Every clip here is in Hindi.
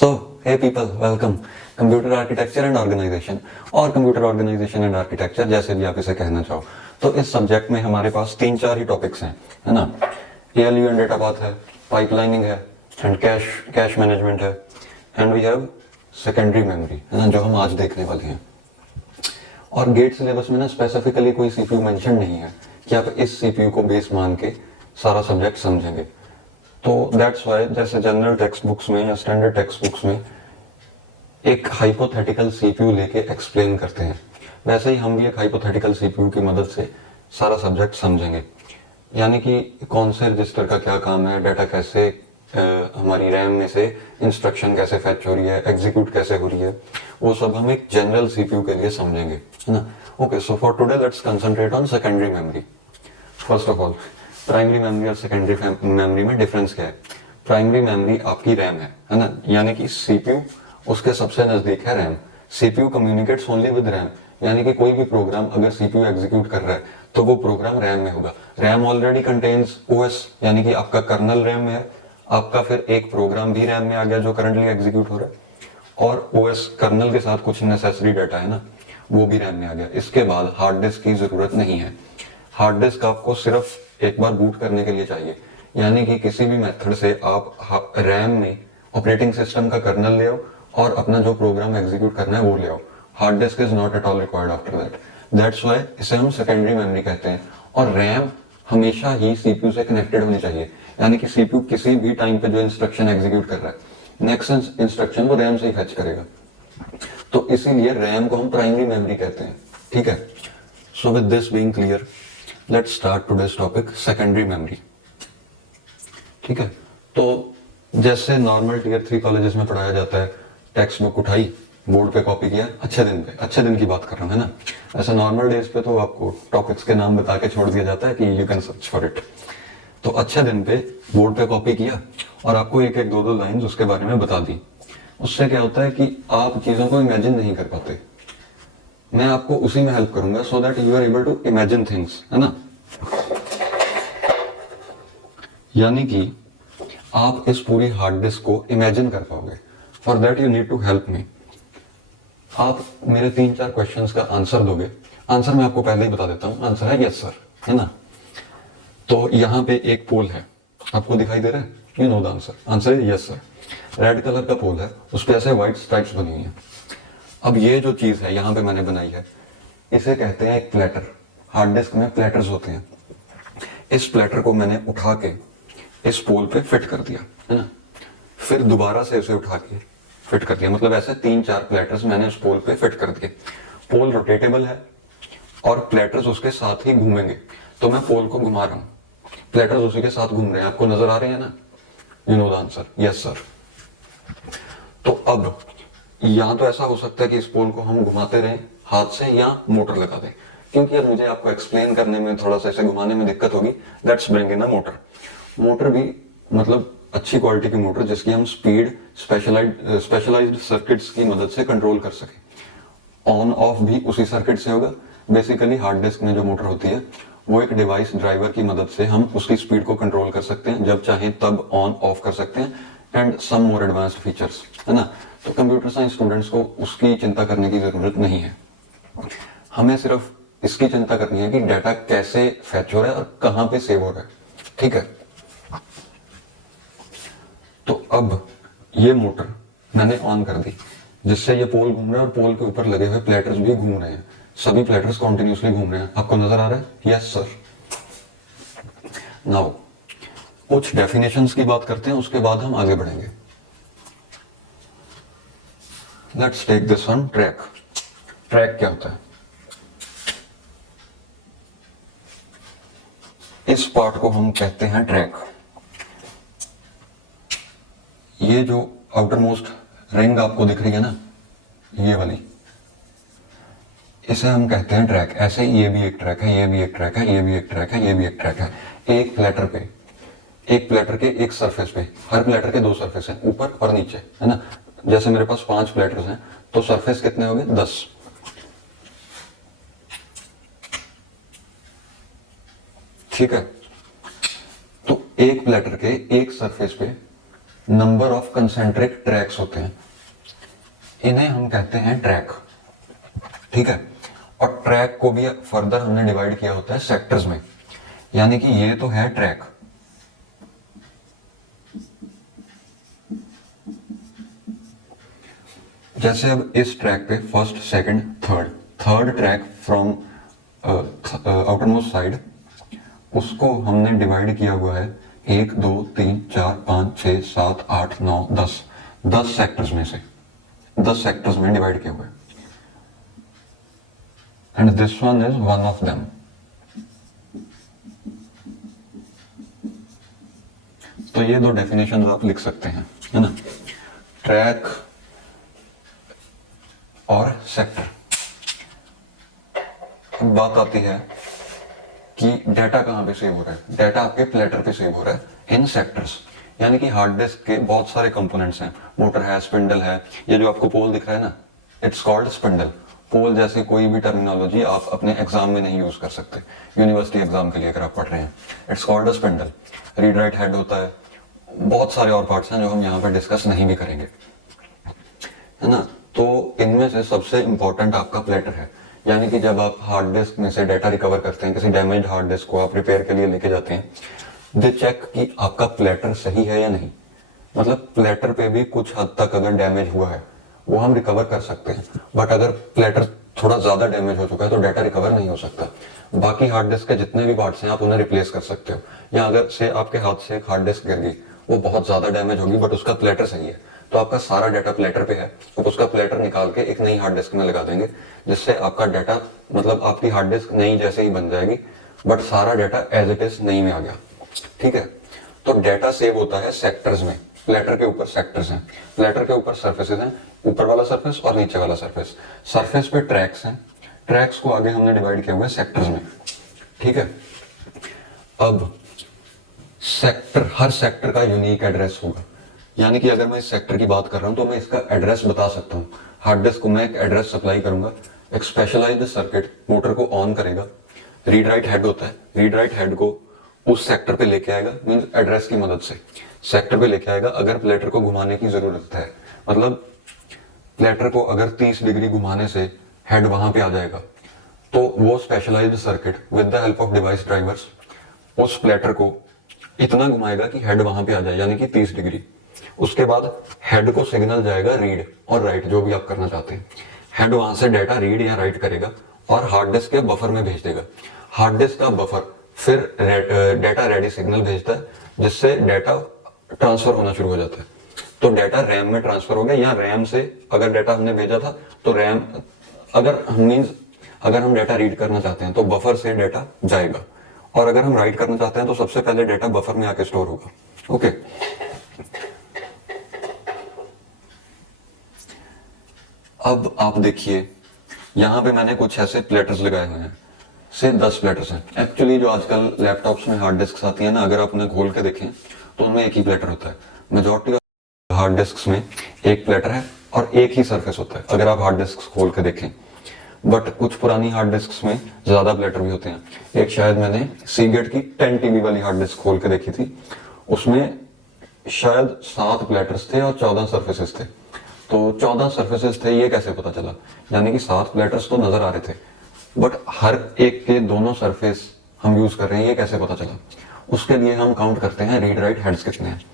So hey people, welcome. Computer architecture and organisation और कंप्यूटर ऑर्गेनाइजेशन एंड आर्किटेक्चर, जैसे भी आप इसे कहना चाहो। तो इस सब्जेक्ट में हमारे पास 3-4 ही टॉपिक्स हैं, है ना। एएलयू एंड डेटा पाथ है, पाइपलाइनिंग है, एंड कैश मैनेजमेंट है, and we have secondary memory, है ना, जो हम आज देखने वाले हैं। और गेट सिलेबस में ना स्पेसिफिकली कोई सीपीयू मेंशन नहीं है कि आप इस सीपीयू को बेस मान के सारा सब्जेक्ट समझेंगे। तो दैट्स वाई जैसे जनरल टेक्स्ट बुक्स में या स्टैंडर्ड टेक्स्ट बुक्स में एक हाइपोथेटिकल सीपीयू लेके एक्सप्लेन करते हैं, वैसे ही हम भी एक हाइपोथेटिकल सीपीयू की मदद से सारा सब्जेक्ट समझेंगे। यानी कि कौन से रजिस्टर का क्या काम है, डाटा कैसे हमारी रैम में से इंस्ट्रक्शन कैसे फैच हो रही है, एग्जीक्यूट कैसे हो रही है, वो सब हम एक जनरल सीपीयू के लिए समझेंगे, है ना। Okay, so for today let's concentrate on secondary memory. First of all, primary memory और सेकेंडरी मेमोरी में डिफरेंस क्या है। प्राइमरी मेमोरी आपकी रैम है ना, यानी कि सीपीयू उसके सबसे नजदीक है RAM. CPU communicates only with RAM, यानी कि कोई भी प्रोग्राम अगर सीपीयू एग्जीक्यूट कर रहा है तो वो प्रोग्राम रैम में होगा। रैम ऑलरेडी कंटेन्स ओएस, यानी कि आपका कर्नल रैम में है, आपका फिर एक प्रोग्राम भी रैम में आ गया जो करंटली एग्जीक्यूट हो रहा है, और ओएस कर्नल के साथ कुछ नेसेसरी डाटा है ना, वो भी रैम में आ गया। इसके बाद हार्ड डिस्क की जरूरत नहीं है। हार्ड डिस्क आपको सिर्फ एक बार बूट करने के लिए चाहिए, यानी कि किसी भी मेथड से आप रैम में ऑपरेटिंग सिस्टम का कर्नल ले आओ और अपना जो प्रोग्राम एग्जीक्यूट करना है वो ले आओ। Hard disk is not at all required after that. That's why इसे हम सेकेंडरी मेमोरी कहते हैं। और रैम हमेशा ही सीपीयू से कनेक्टेड होनी चाहिए, यानी कि सीपीयू किसी भी टाइम पे जो इंस्ट्रक्शन एग्जीक्यूट कर रहा है, नेक्स्ट इंस्ट्रक्शन वो रैम से ही फेच करेगा। तो इसीलिए रैम को हम प्राइमरी मेमोरी कहते हैं, ठीक है। So with this being clear, let's start today's topic, secondary memory. ठीक है, तो जैसे नॉर्मल टीयर 3 कॉलेजेस में पढ़ाया जाता है, टेक्स्ट बुक उठाई, बोर्ड पे कॉपी किया, अच्छे दिन पे, अच्छे दिन की बात कर रहा हूँ, है ना। ऐसे नॉर्मल डेज पे तो आपको टॉपिक्स के नाम बता के छोड़ दिया जाता है कि you can search for it. तो अच्छे दिन पे बोर्ड पे कॉपी किया और आपको एक एक दो दो लाइंस उसके बारे में बता दी। उससे क्या होता है कि आप चीजों को इमेजिन नहीं कर पाते। मैं आपको उसी में हेल्प करूंगा so that you are able to imagine things, है ना। यानी कि आप इस पूरी हार्ड डिस्क को इमेजिन कर पाओगे। For that you need to help me. आप मेरे 3-4 क्वेश्चंस का आंसर दोगे। आंसर मैं आपको पहले ही बता देता हूं, आंसर है यस सर, है ना। तो यहां पे एक पोल है, आपको दिखाई दे रहा है, you know the answer, answer है यस सर। रेड कलर का पोल है, उस पर ऐसे व्हाइट स्ट्राइप्स बनी हुई हैं। अब ये जो चीज है यहां पे मैंने बनाई है, इसे कहते हैं एक प्लेटर। हार्ड डिस्क में प्लेटर्स होते हैं। इस प्लेटर को मैंने उठा के इस पोल पे फिट कर दिया, है ना। फिर दोबारा से इसे उठा के फिट कर दिया, मतलब ऐसे 3-4 प्लेटर्स मैंने उस पोल पे फिट कर दिए। पोल रोटेटेबल है और प्लेटर्स उसके साथ ही घूमेंगे। तो मैं पोल को घुमा रहा हूं, प्लेटर्स उसी के साथ घूम रहे हैं, आपको नजर आ रहे हैं ना। You know the answer, yes sir. तो अब या तो ऐसा हो सकता है कि इस पोल को हम घुमाते रहें हाथ से या मोटर लगा दें, क्योंकि अब मुझे आपको एक्सप्लेन करने में थोड़ा सा इसे घुमाने में दिक्कत होगी। Let's bring in a motor. Motor भी मतलब अच्छी क्वालिटी की मोटर जिसकी हम स्पीड स्पेशलाइज्ड सर्किट्स की मदद से कंट्रोल कर सके। ऑन ऑफ भी उसी सर्किट से होगा। बेसिकली हार्ड डिस्क में जो मोटर होती है वो एक डिवाइस ड्राइवर की मदद से हम उसकी स्पीड को कंट्रोल कर सकते हैं, जब चाहे तब ऑन ऑफ कर सकते हैं, and some more advanced features, है ना। तो कंप्यूटर साइंस स्टूडेंट्स को उसकी चिंता करने की जरूरत नहीं है। हमें सिर्फ इसकी चिंता करनी है कि डाटा कैसे फैच हो रहा है और कहां पे सेव हो रहा है, ठीक है। तो अब ये मोटर मैंने ऑन कर दी, जिससे ये पोल घूम रहा है और पोल के ऊपर लगे हुए प्लेटर्स भी घूम रहे हैं। सभी प्लेटर्स कॉन्टिन्यूसली घूम रहे हैं, आपको नजर आ रहा है, यस सर। नाउ कुछ डेफिनेशंस की बात करते हैं, उसके बाद हम आगे बढ़ेंगे। Let's take this one, track. Track क्या होता है? इस पार्ट को हम कहते हैं ट्रैक। ये जो आउटर मोस्ट रिंग आपको दिख रही है ना, ये वाली, इसे हम कहते हैं ट्रैक। ऐसे ये भी एक ट्रैक है, ये भी एक ट्रैक है, ये भी एक ट्रैक है, ये भी एक ट्रैक है। एक प्लेटर पे, एक प्लेटर के एक सरफेस पे, हर प्लेटर के 2 सरफेस हैं, ऊपर और नीचे, है ना। जैसे मेरे पास 5 प्लेटर्स हैं, तो सरफेस कितने हो गए? 10। ठीक है, तो एक प्लेटर के एक सरफेस पे नंबर ऑफ कंसेंट्रिक ट्रैक्स होते हैं, इन्हें हम कहते हैं ट्रैक, ठीक है। और ट्रैक को भी फर्दर हमने डिवाइड किया होता है सेक्टर्स में, यानी कि ये तो है ट्रैक, जैसे अब इस ट्रैक पे first second third track from outermost side, उसको हमने डिवाइड किया हुआ है 1 2 3 4 5 6 7 8 9 10 सेक्टर्स में से, 10 सेक्टर्स में डिवाइड किया हुआ है, and this one is one of them. तो ये दो डेफिनेशन आप लिख सकते हैं, है ना, ट्रैक और सेक्टर। अब बात आती है कि डाटा कहां पे सेव हो रहा है। डाटा आपके प्लेटर पे सेव हो रहा है इन सेक्टर्स, यानी कि हार्ड डिस्क के बहुत सारे कंपोनेंट्स हैं, मोटर है, स्पिंडल है, ये जो आपको पोल दिख रहा है ना, इट्स कॉल्ड स्पिंडल। पोल जैसी कोई भी टर्मिनोलॉजी आप अपने एग्जाम में नहीं यूज कर सकते, यूनिवर्सिटी एग्जाम के लिए अगर आप पढ़ रहे हैं। It's called a spindle. Read write head होता है, बहुत सारे और पार्ट्स हैं जो हम यहाँ पर डिस्कस नहीं भी करेंगे, है ना। तो इनमें से सबसे इंपॉर्टेंट आपका प्लेटर है, यानी कि जब आप हार्ड डिस्क में से डाटा रिकवर करते हैं, किसी डैमेज हार्ड डिस्क को आप रिपेयर के लिए लेके जाते हैं, दे चेक कि आपका प्लेटर सही है या नहीं। मतलब प्लेटर पे भी कुछ हद तक अगर डैमेज हुआ है वो हम रिकवर कर सकते हैं, बट अगर प्लेटर थोड़ा ज्यादा डैमेज हो चुका है तो डाटा रिकवर नहीं हो सकता। बाकी हार्ड डिस्क के जितने भी पार्ट्स हैं आप उन्हें रिप्लेस कर सकते हो, या अगर से आपके हाथ से एक हार्ड डिस्क गिर गई, वो बहुत ज्यादा डैमेज होगी बट उसका प्लेटर सही है, तो आपका सारा डाटा प्लेटर पे है, तो उसका प्लेटर निकाल के एक नई हार्ड डिस्क में लगा देंगे, जिससे आपका डाटा, मतलब आपकी हार्ड डिस्क नई जैसे ही बन जाएगी, बट सारा डाटा एज इट इज नई में आ गया, ठीक है। तो डाटा सेव होता है सेक्टर्स में, प्लेटर के ऊपर सेक्टर्स हैं, प्लेटर के ऊपर सरफेसेस हैं, ऊपर वाला सरफेस और नीचे वाला सरफेस। सरफेस पे ट्रैक्स हैं, ट्रैक्स को आगे हमने डिवाइड किया हुआ है सेक्टर्स में, ठीक है। अब सेक्टर, हर सेक्टर का यूनिक एड्रेस होगा, यानी कि अगर मैं इस सेक्टर की बात कर रहा हूं तो मैं इसका एड्रेस बता सकता हूं। हार्ड डिस्क को मैं एक एड्रेस सप्लाई करूंगा, एक स्पेशलाइज्ड सर्किट मोटर को ऑन करेगा, रीड राइट हेड होता है, रीड राइट हेड को उस सेक्टर पे लेके आएगा, मींस एड्रेस की मदद से सेक्टर पे लेके आएगा। अगर प्लेटर को घुमाने की जरूरत है, मतलब प्लेटर को अगर 30 डिग्री घुमाने से हेड वहां पे आ जाएगा, तो वो specialised circuit with the help of device drivers उस प्लेटर को इतना घुमाएगा कि हेड वहां पे आ जाए, यानी कि 30 डिग्री। उसके बाद हेड को सिग्नल जाएगा रीड और राइट, जो भी आप करना चाहते हैं। हेड वहां से डाटा रीड या राइट करेगा और हार्ड डिस्क के बफर में भेज देगा। हार्ड डिस्क का बफर फिर डाटा रेडी सिग्नल भेजता है, जिससे डाटा ट्रांसफर होना शुरू हो जाता है। तो डाटा रैम में ट्रांसफर हो गया, या रैम से अगर डाटा हमने भेजा था तो रैम, अगर मींस अगर हम डाटा रीड करना चाहते हैं तो बफर से डाटा जाएगा, और अगर हम राइट करना चाहते हैं तो सबसे पहले डाटा बफर में आके स्टोर होगा। ओके, अब आप देखिए यहां पे मैंने कुछ ऐसे प्लेटर्स लगाए हुए हैं, से 10 प्लेटर्स हैं। एक्चुअली जो आजकल लैपटॉप्स में हार्ड डिस्क आती है ना, अगर आप उन्हें खोल के देखें तो उनमें एक ही प्लेटर होता है। मेजॉरिटी ऑफ हार्ड डिस्क में एक प्लेटर है और एक ही सरफेस होता है, अगर आप हार्ड डिस्क खोल के देखें। बट कुछ पुरानी हार्ड डिस्क में ज्यादा प्लेटर भी होते हैं। एक शायद मैंने सीगेट की 10 TB वाली हार्ड डिस्क खोल के देखी थी, उसमें शायद 7 प्लेटर्स थे और 14 सर्फेसेस थे। तो 14 सर्फेसेस थे, ये कैसे पता चला? यानी कि 7 प्लेटर्स तो नजर आ रहे थे, बट हर एक के दोनों सरफेस हम यूज कर रहे हैं, ये कैसे पता चला? उसके लिए हम काउंट करते हैं रीड राइट हेड्स कितने हैं।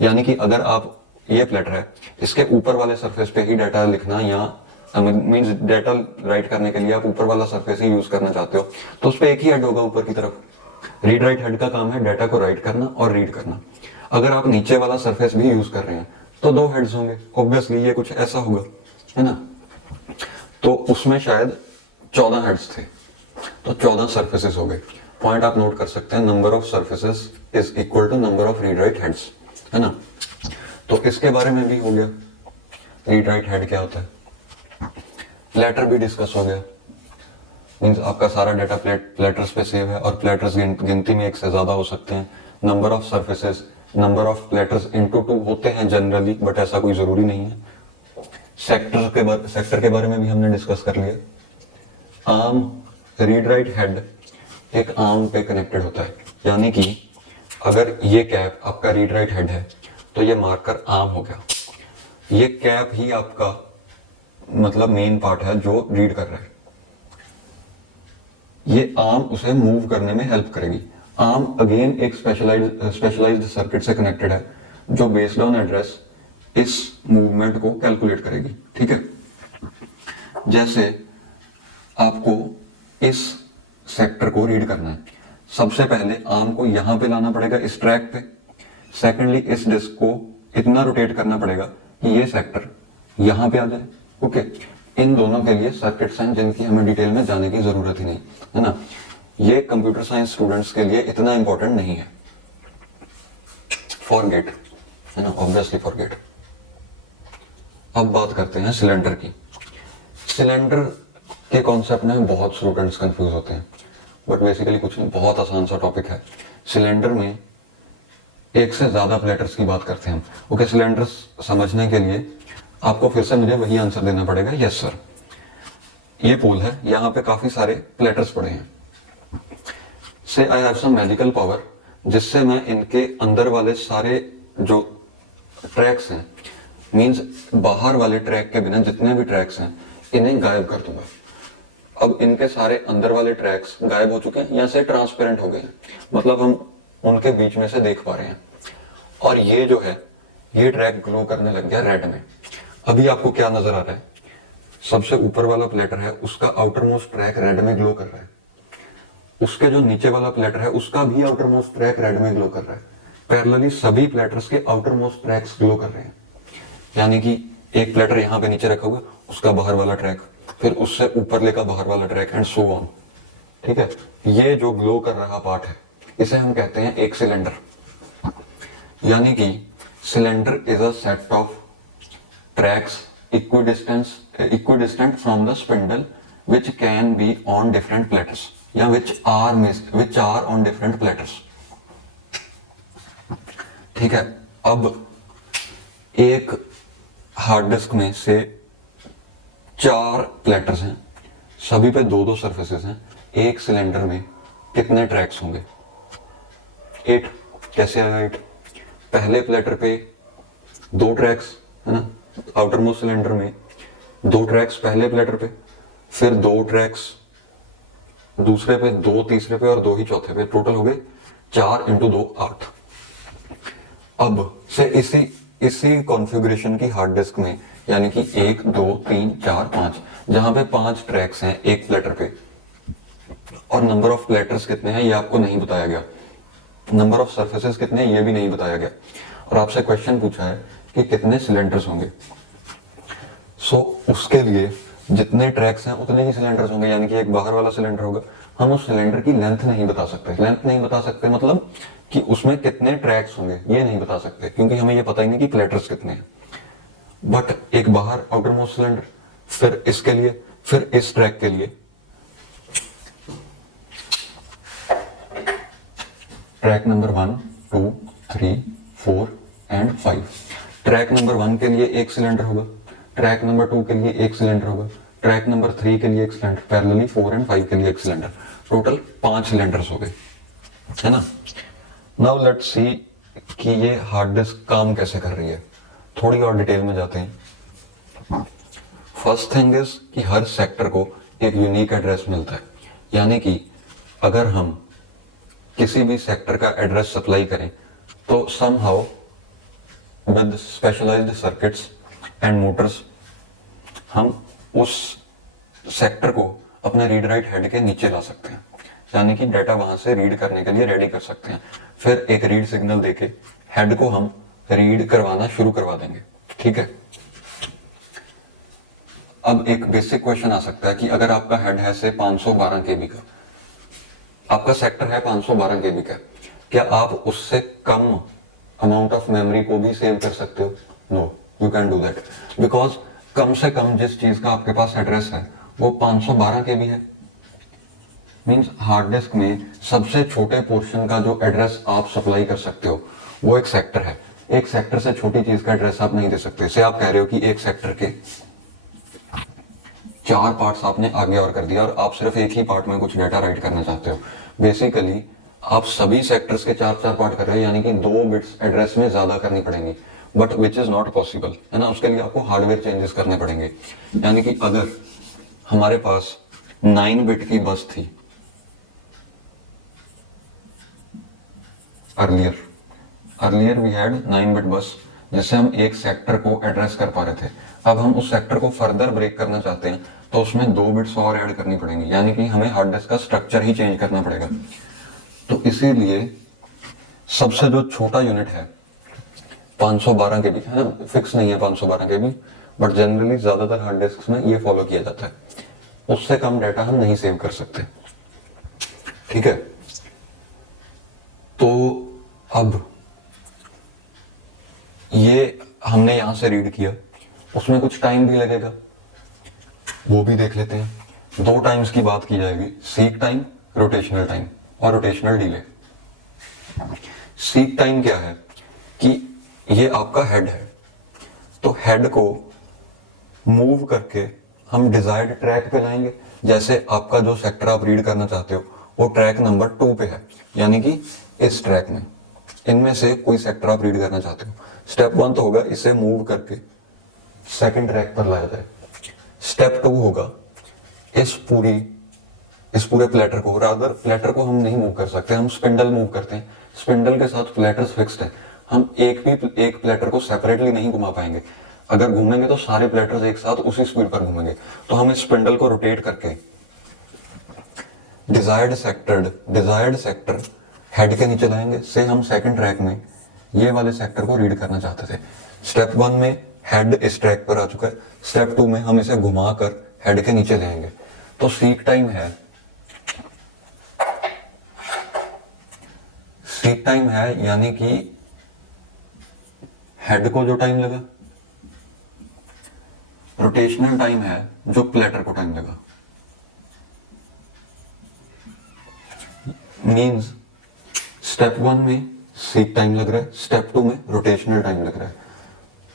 यानी कि अगर आप, ये प्लेटर है, इसके ऊपर वाले सरफेस पे ही डाटा लिखना या मींस डाटा राइट करने के लिए आप ऊपर वाला सरफेस ही यूज करना चाहते हो, तो उस पर एक ही हेड होगा ऊपर की तरफ। रीड राइट हेड का काम है डाटा को राइट करना और रीड करना। अगर आप नीचे वाला सरफेस भी यूज कर रहे हैं तो 2 हेड्स होंगे, ऑब्वियसली ये कुछ ऐसा होगा, है ना। तो उसमें शायद 14 हेड्स थे, तो 14 सर्फेसेस हो गए। पॉइंट आप नोट कर सकते हैं, number of surfaces is equal to number of read write heads, है ना। तो इसके बारे में भी हो गया, रीड राइट हेड क्या होता है। प्लेटर भी डिस्कस हो गया, मींस आपका सारा डाटा प्लेटर्स पे सेव है और प्लेटर्स गिनती में एक से ज्यादा हो सकते हैं। Number of surfaces, number of platters into 2 होते हैं जनरली, बट ऐसा कोई जरूरी नहीं है। सेक्टर के बारे में भी हमने डिस्कस कर लिया। आर्म, रीड राइट हेड एक आर्म पे कनेक्टेड होता है, यानी कि अगर ये कैप आपका रीड राइट हेड है तो ये मार्कर आर्म हो गया। ये कैप ही आपका मतलब मेन पार्ट है जो रीड कर रहा है। ये आर्म उसे मूव करने में हेल्प करेगी। आर्म अगेन एक स्पेशलाइज्ड सर्किट से कनेक्टेड है जो बेस्ड ऑन एड्रेस इस मूवमेंट को कैलकुलेट करेगी। ठीक है, जैसे आपको इस सेक्टर को रीड करना है, सबसे पहले आर्म को यहां पे लाना पड़ेगा इस ट्रैक पे। सेकेंडली इस डिस्क को इतना रोटेट करना पड़ेगा कि ये सेक्टर यहां पे आ जाए। ओके, इन दोनों के लिए सर्किट्स हैं जिनकी हमें डिटेल में जाने की जरूरत ही नहीं है ना। ये कंप्यूटर साइंस स्टूडेंट्स के लिए इतना इंपॉर्टेंट नहीं है। फॉरगेट है ना, ऑब्वियसली फॉरगेट। अब बात करते हैं सिलेंडर की। सिलेंडर के कॉन्सेप्ट में बहुत स्टूडेंट्स कंफ्यूज होते हैं, बट बेसिकली कुछ नहीं, बहुत आसान सा टॉपिक है। सिलेंडर में एक से ज्यादा प्लेटर्स की बात करते हैं हम। ओके, सिलेंडर्स समझने के लिए आपको फिर से मुझे वही आंसर देना पड़ेगा, यस सर। ये पूल है, यहाँ पे काफी सारे प्लेटर्स पड़े हैं। Say I have some magical power, जिससे मैं इनके अंदर वाले सारे जो ट्रैक्स हैं, मींस बाहर वाले ट्रैक के बिना जितने भी ट्रैक्स हैं इन्हें गायब कर दूंगा। अब इनके सारे अंदर वाले ट्रैक्स गायब हो चुके हैं या से ट्रांसपेरेंट हो गए हैं, मतलब हम उनके बीच में से देख पा रहे हैं। और ये जो है ये ट्रैक ग्लो करने लग गया रेड में। अभी आपको क्या नजर आ रहा है, सबसे ऊपर वाला प्लेटर है उसका आउटर मोस्ट ट्रैक रेड में ग्लो कर रहा है, उसके जो नीचे वाला प्लेटर है उसका भी आउटर मोस्ट ट्रैक रेड में ग्लो कर रहा है। पैरेलली सभी प्लेटर्स के आउटर मोस्ट ट्रैक्स ग्लो कर रहे हैं, यानी कि एक प्लेटर यहाँ पे नीचे रखा हुआ, उसका बाहर वाला ट्रैक, फिर उससे ऊपर लेका बाहर वाला ट्रैक एंड सो ऑन। ठीक है, ये जो ग्लो कर रहा पार्ट है इसे हम कहते हैं एक सिलेंडर। यानी कि cylinder is a set of tracks equidistant from the spindle which can be on different platters या which are on different platters। ठीक है, अब एक हार्ड डिस्क में से 4 प्लेटर्स हैं, सभी पे 2-2 सरफेसेस हैं। एक सिलेंडर में कितने ट्रैक्स होंगे? 8। कैसे आएगा 8? पहले प्लेटर पे 2 ट्रैक्स है ना, आउटर मोस्ट सिलेंडर में 2 ट्रैक्स पहले प्लेटर पे, फिर 2 ट्रैक्स दूसरे पे, 2 तीसरे पे और 2 ही चौथे पे, टोटल हो गए 4 × 2 8। अब से इसी कॉन्फ़िगरेशन की हार्ड डिस्क में, यानी कि 1 2 3 4 5, जहां पे 5 ट्रैक्स हैं एक प्लेटर पे, और नंबर ऑफ प्लेटर्स कितने हैं ये आपको नहीं बताया गया, नंबर ऑफ सरफेसेस कितने हैं ये भी नहीं बताया गया, और आपसे क्वेश्चन पूछा है कि कितने सिलेंडर्स होंगे। सो उसके लिए जितने ट्रैक्स हैं उतने ही सिलेंडर्स होंगे, यानी कि एक बाहर वाला सिलेंडर होगा। हम उस सिलेंडर की लेंथ नहीं बता सकते। लेंथ नहीं बता सकते मतलब कि उसमें कितने ट्रैक्स होंगे ये नहीं बता सकते, क्योंकि हमें ये पता ही नहीं कि प्लेटर्स कितने हैं। बट एक बाहर आउटर मोस्ट सिलेंडर, फिर इसके लिए, फिर इस ट्रैक के लिए, track number 1 2 3 4 and 5। Track number 1 के लिए एक सिलेंडर होगा, ट्रैक नंबर 2 के लिए एक सिलेंडर होगा, ट्रैक नंबर 3 के लिए एक सिलेंडर, पैरेलली 4 एंड 5 के लिए एक सिलेंडर, टोटल 5 सिलेंडर्स हो गए, है ना। नाउ लेट्स सी कि ये हार्ड डिस्क काम कैसे कर रही है। थोड़ी और डिटेल में जाते हैं। फर्स्ट थिंग इज कि हर सेक्टर को एक यूनिक एड्रेस मिलता है, यानी कि अगर हम किसी भी सेक्टर का एड्रेस सप्लाई करें तो somehow with specialised circuits and motors हम उस सेक्टर को अपने रीड राइट हेड के नीचे ला सकते हैं, यानी कि डाटा वहां से रीड करने के लिए रेडी कर सकते हैं। फिर एक रीड सिग्नल देके हेड को हम रीड करवाना शुरू करवा देंगे। ठीक है, अब एक बेसिक क्वेश्चन आ सकता है कि अगर आपका हेड है से 512 केबी का, आपका सेक्टर है 512 केबी का, क्या आप उससे कम अमाउंट ऑफ मेमोरी को भी सेव कर सकते हो? No, you can do that, because कम से कम जिस चीज का आपके पास एड्रेस है वो 512 केबी है। मींस हार्ड डिस्क में सबसे छोटे पोर्शन का जो एड्रेस आप सप्लाई कर सकते हो वो एक सेक्टर है। एक सेक्टर से छोटी चीज का एड्रेस आप नहीं दे सकते। से आप कह रहे हो कि एक सेक्टर के 4 पार्ट्स आपने आगे और कर दिया और आप सिर्फ एक ही पार्ट में कुछ डाटा राइट करना चाहते हो। बेसिकली आप सभी सेक्टर्स के 4-4 पार्ट कर रहे हैं, यानी कि 2 बिट्स एड्रेस में ज्यादा करनी पड़ेंगी, but which is not possible, है ना। उसके लिए आपको हार्डवेयर चेंजेस करने पड़ेंगे। यानी कि अगर हमारे पास 9 बिट की बस थी earlier we had 9 bit bus, जिससे हम एक सेक्टर को एड्रेस कर पा रहे थे। अब हम उस सेक्टर को फर्दर ब्रेक करना चाहते हैं, तो उसमें 2 बिट्स और ऐड करनी पड़ेंगी, यानी कि हमें हार्ड डिस्क का स्ट्रक्चर ही चेंज करना पड़ेगा। तो इसीलिए सबसे जो छोटा यूनिट है 512 के बी, है ना, फिक्स नहीं है 512 के बी, बट जनरली ज्यादातर हार्ड डिस्क में ये फॉलो किया जाता है। उससे कम डाटा हम नहीं सेव कर सकते, ठीक है। तो अब ये हमने यहां से रीड किया, उसमें कुछ टाइम भी लगेगा, वो भी देख लेते हैं। 2 टाइम्स की बात की जाएगी, सीक टाइम, रोटेशनल टाइम और रोटेशनल डिले। सीक टाइम क्या है कि ये आपका हेड है, तो हेड को मूव करके हम डिजायर्ड ट्रैक पे लाएंगे। जैसे आपका जो सेक्टर आप रीड करना चाहते हो वो ट्रैक नंबर 2 पे है, यानी कि इस ट्रैक में इनमें से कोई सेक्टर आप रीड करना चाहते हो। स्टेप 1 तो होगा इसे मूव करके सेकंड ट्रैक पर लाया जाए। स्टेप 2 होगा इस पूरे प्लेटर को, रादर प्लेटर को हम नहीं मूव कर सकते, हम स्पिंडल मूव करते हैं। स्पिंडल के साथ प्लेटर्स फिक्स्ड है, हम एक प्लेटर को सेपरेटली नहीं घुमा पाएंगे। अगर घूमेंगे तो सारे प्लेटर्स एक साथ उसी स्पीड पर घूमेंगे। तो हम इस स्पिंडल को रोटेट करके डिजायर्ड सेक्टर हेड के नीचे लाएंगे। से हम सेकंड ट्रैक में ये वाले सेक्टर को रीड करना चाहते थे। स्टेप 1 में हेड इस ट्रैक पर आ चुका है, स्टेप 2 में हम इसे घुमाकर हेड के नीचे लेंगे। तो सीक टाइम है, यानी कि हेड को जो टाइम लगा, रोटेशनल टाइम है जो प्लेटर को टाइम लगा। मींस स्टेप 1 में सीक टाइम लग रहा है, स्टेप 2 में रोटेशनल टाइम लग रहा है।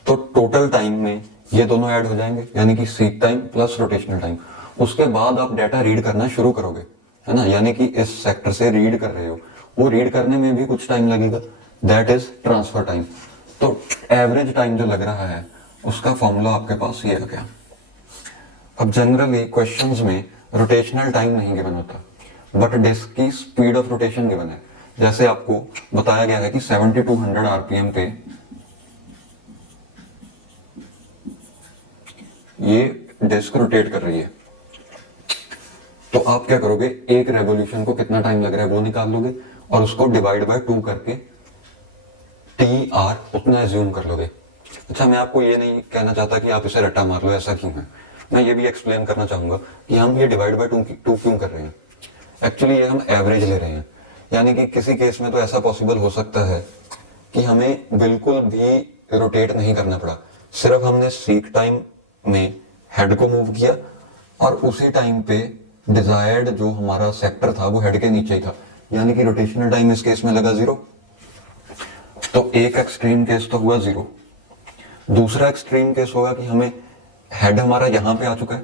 तो टोटल टाइम में ये दोनों ऐड हो जाएंगे, यानी कि seek time plus rotational time. उसके बाद आप डाटा रीड करना शुरू करोगे, है ना। यानी कि इस सेक्टर से रीड कर रहे हो, वो रीड करने में भी कुछ टाइम लगेगा, दैट इज ट्रांसफर टाइम। तो एवरेज टाइम जो लग रहा है उसका फॉर्मूला आपके पास ये आ गया। अब जनरली क्वेश्चंस में रोटेशनल टाइम नहीं गिवन होता, बट डिस्क की स्पीड ऑफ रोटेशन गिवन है। जैसे आपको बताया गया है कि 7200 आरपीएम पे ये डिस्क रोटेट कर रही है। तो आप क्या करोगे, एक रेवोल्यूशन को कितना टाइम लग रहा है वो निकाल लोगे और उसको डिवाइड बाय 2 करके टी आर उतना एज्यूम कर लोगे। अच्छा, मैं आपको ये नहीं कहना चाहता कि आप इसे रट्टा मार लो, ऐसा क्यों है। मैं ये भी एक्सप्लेन करना चाहूंगा कि हम ये डिवाइड बाय 2 क्यों कर रहे हैं। एक्चुअली ये हम एवरेज ले रहे हैं, यानी कि किसी केस में तो ऐसा पॉसिबल हो सकता है कि हमें बिल्कुल भी रोटेट नहीं करना पड़ा, सिर्फ हमने सीक टाइम में हेड को मूव किया और उसी टाइम पे डिजायर्ड जो हमारा सेक्टर था वो हेड के नीचे ही था, यानी कि रोटेशनल टाइम इस केस में लगा 0। तो एक एक्सट्रीम केस तो हुआ 0। दूसरा एक्सट्रीम केस होगा कि हमें हेड हमारा यहां पे आ चुका है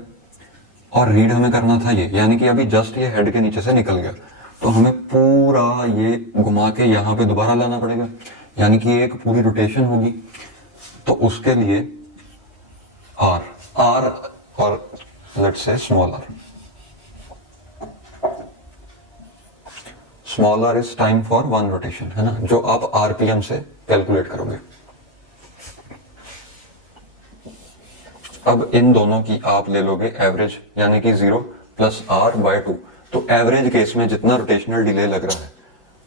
और रीड हमें करना था ये, यानी कि अभी जस्ट ये हेड के नीचे से निकल गया, तो हमें पूरा ये घुमा के यहां पे दोबारा लाना पड़ेगा, यानी कि एक पूरी रोटेशन होगी। तो उसके लिए आर और let's say small R is time for 1 rotation, है ना, जो आप आरपीएम से कैलकुलेट करोगे। अब इन दोनों की आप ले लोगे एवरेज, यानी कि 0 प्लस आर बाय 2। तो एवरेज केस में जितना रोटेशनल डिले लग रहा है